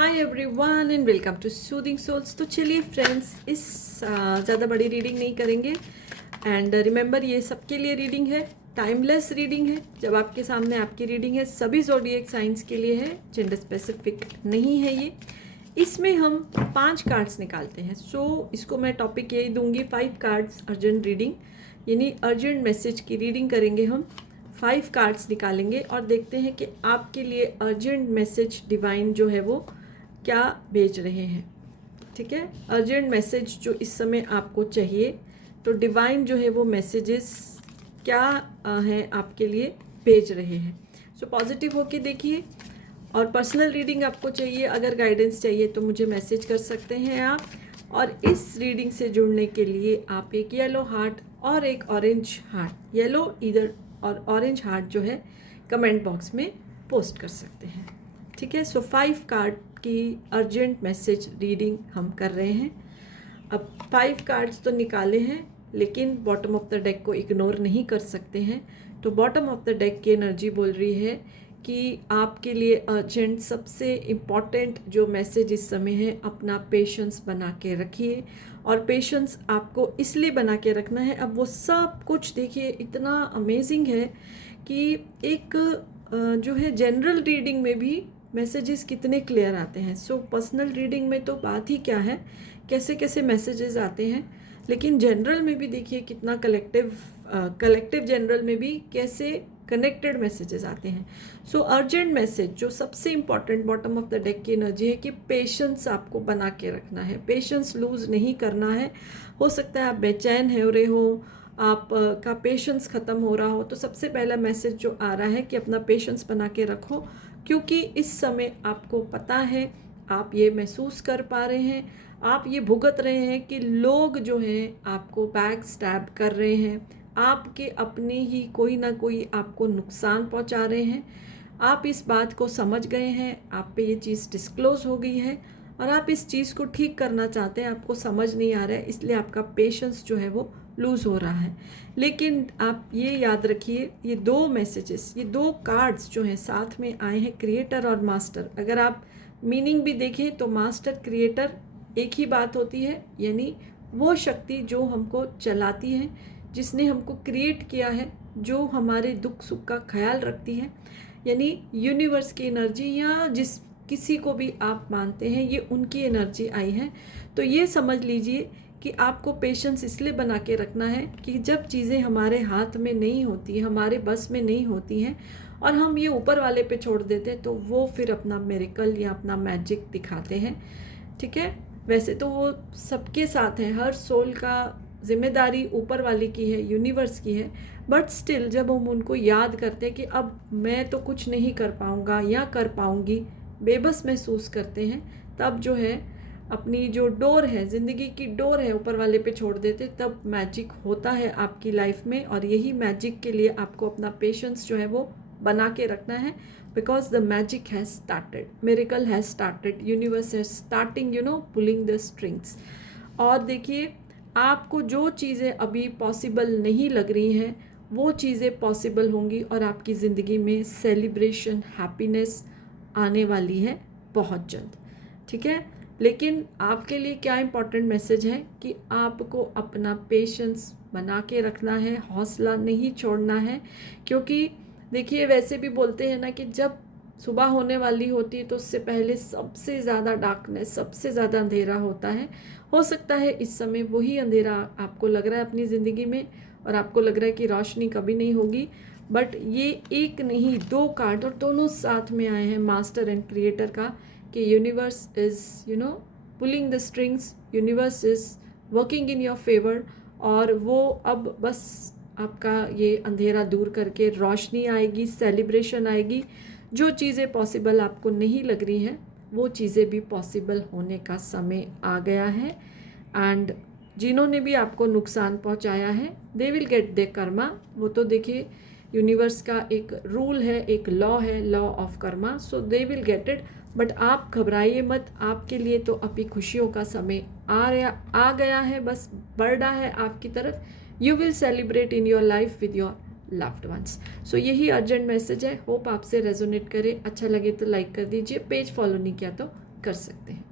Hi everyone and welcome to soothing souls. तो चलिए friends, इस ज़्यादा बड़ी रीडिंग नहीं करेंगे। एंड रिमेंबर, ये सबके लिए रीडिंग है, टाइमलेस रीडिंग है। जब आपके सामने आपकी रीडिंग है, सभी ज़ोडिएक साइंस के लिए है, जेंडर स्पेसिफिक नहीं है ये। इसमें हम 5 कार्ड्स निकालते हैं। इसको मैं टॉपिक यही दूंगी, 5 कार्ड्स अर्जेंट रीडिंग, यानी अर्जेंट मैसेज की रीडिंग करेंगे हम। 5 कार्ड्स निकालेंगे और देखते हैं कि आपके लिए अर्जेंट मैसेज डिवाइन जो है वो क्या भेज रहे हैं। ठीक है, अर्जेंट मैसेज जो इस समय आपको चाहिए, तो डिवाइन जो है वो मैसेजेस क्या हैं आपके लिए भेज रहे हैं। पॉजिटिव होके देखिए। और पर्सनल रीडिंग आपको चाहिए, अगर गाइडेंस चाहिए तो मुझे मैसेज कर सकते हैं आप। और इस रीडिंग से जुड़ने के लिए आप एक येलो हार्ट और एक ऑरेंज हार्ट, येलो इधर और ऑरेंज हार्ट जो है कमेंट बॉक्स में पोस्ट कर सकते हैं। ठीक है, 5 कार्ड की अर्जेंट मैसेज रीडिंग हम कर रहे हैं। अब 5 कार्ड्स तो निकाले हैं, लेकिन बॉटम ऑफ द डेक को इग्नोर नहीं कर सकते हैं। तो बॉटम ऑफ द डेक की एनर्जी बोल रही है कि आपके लिए अर्जेंट सबसे इम्पॉर्टेंट जो मैसेज इस समय है, अपना पेशेंस बना के रखिए। और पेशेंस आपको इसलिए बना के रखना है, अब वो सब कुछ देखिए इतना अमेजिंग है कि एक जो है जनरल रीडिंग में भी मैसेजेस कितने क्लियर आते हैं। पर्सनल रीडिंग में तो बात ही क्या है, कैसे कैसे मैसेजेस आते हैं, लेकिन जनरल में भी देखिए कितना कलेक्टिव जनरल में भी कैसे कनेक्टेड मैसेजेस आते हैं। अर्जेंट मैसेज जो सबसे important bottom of the deck की एनर्जी है कि पेशेंस आपको बना के रखना है, पेशेंस लूज नहीं करना है। हो सकता है आप बेचैन हो रहे हो, आप का पेशेंस ख़त्म हो रहा हो, तो सबसे पहला मैसेज जो आ रहा है कि अपना पेशेंस बना के रखो, क्योंकि इस समय आपको पता है, आप ये महसूस कर पा रहे हैं, आप ये भुगत रहे हैं कि लोग जो हैं आपको बैक स्टैब कर रहे हैं, आपके अपने ही कोई ना कोई आपको नुकसान पहुंचा रहे हैं। आप इस बात को समझ गए हैं, आप पे ये चीज़ डिस्क्लोज हो गई है और आप इस चीज़ को ठीक करना चाहते हैं, आपको समझ नहीं आ रहा है, इसलिए आपका पेशेंस जो है वो लूज़ हो रहा है। लेकिन आप ये याद रखिए, ये 2 मैसेजेस, ये 2 कार्ड्स जो हैं साथ में आए हैं, क्रिएटर और मास्टर। अगर आप मीनिंग भी देखें तो मास्टर क्रिएटर एक ही बात होती है, यानी वो शक्ति जो हमको चलाती है, जिसने हमको क्रिएट किया है, जो हमारे दुख सुख का ख्याल रखती है, यानी यूनिवर्स की एनर्जी, या जिस किसी को भी आप मानते हैं, ये उनकी एनर्जी आई है। तो ये समझ लीजिए कि आपको पेशेंस इसलिए बना के रखना है कि जब चीज़ें हमारे हाथ में नहीं होती, हमारे बस में नहीं होती हैं और हम ये ऊपर वाले पे छोड़ देते हैं, तो वो फिर अपना मिरेकल या अपना मैजिक दिखाते हैं। ठीक है, वैसे तो वो सबके साथ हैं, हर सोल का जिम्मेदारी ऊपर वाले की है, यूनिवर्स की है, बट स्टिल जब हम उनको याद करते हैं कि अब मैं तो कुछ नहीं कर पाऊँगा या कर पाऊँगी, बेबस महसूस करते हैं, तब जो है अपनी जो डोर है, ज़िंदगी की डोर है, ऊपर वाले पे छोड़ देते, तब मैजिक होता है आपकी लाइफ में। और यही मैजिक के लिए आपको अपना पेशेंस जो है वो बना के रखना है, because the magic has started, miracle has started, universe has starting pulling the strings. और देखिए, आपको जो चीज़ें अभी पॉसिबल नहीं लग रही हैं, वो चीज़ें पॉसिबल होंगी और आपकी ज़िंदगी में सेलिब्रेशन, हैप्पीनेस आने वाली है बहुत जल्द। ठीक है, लेकिन आपके लिए क्या इम्पोर्टेंट मैसेज है कि आपको अपना पेशेंस बना के रखना है, हौसला नहीं छोड़ना है। क्योंकि देखिए, वैसे भी बोलते हैं ना कि जब सुबह होने वाली होती है तो उससे पहले सबसे ज़्यादा डार्कनेस, सबसे ज़्यादा अंधेरा होता है। हो सकता है इस समय वही अंधेरा आपको लग रहा है अपनी ज़िंदगी में और आपको लग रहा है कि रोशनी कभी नहीं होगी, बट ये एक नहीं 2 कार्ड और दोनों साथ में आए हैं, मास्टर एंड क्रिएटर का, कि universe is pulling the strings, universe is working in your favour. और वो अब बस आपका ये अंधेरा दूर करके रोशनी आएगी, सेलिब्रेशन आएगी। जो चीज़ें पॉसिबल आपको नहीं लग रही हैं, वो चीज़ें भी पॉसिबल होने का समय आ गया है। एंड जिन्होंने भी आपको नुकसान पहुंचाया है, दे विल गेट दे कर्मा। वो तो देखिए यूनिवर्स का एक रूल है, एक लॉ है, law of Karma, so they will get it. But आप घबराइए मत, आपके लिए तो अभी खुशियों का समय आ गया है, बस बढ़ रहा है आपकी तरफ। You will celebrate in your life with your loved ones. यही अर्जेंट मैसेज है, होप आपसे रेजोनेट करे। अच्छा लगे तो लाइक कर दीजिए, पेज फॉलो नहीं किया तो कर सकते हैं।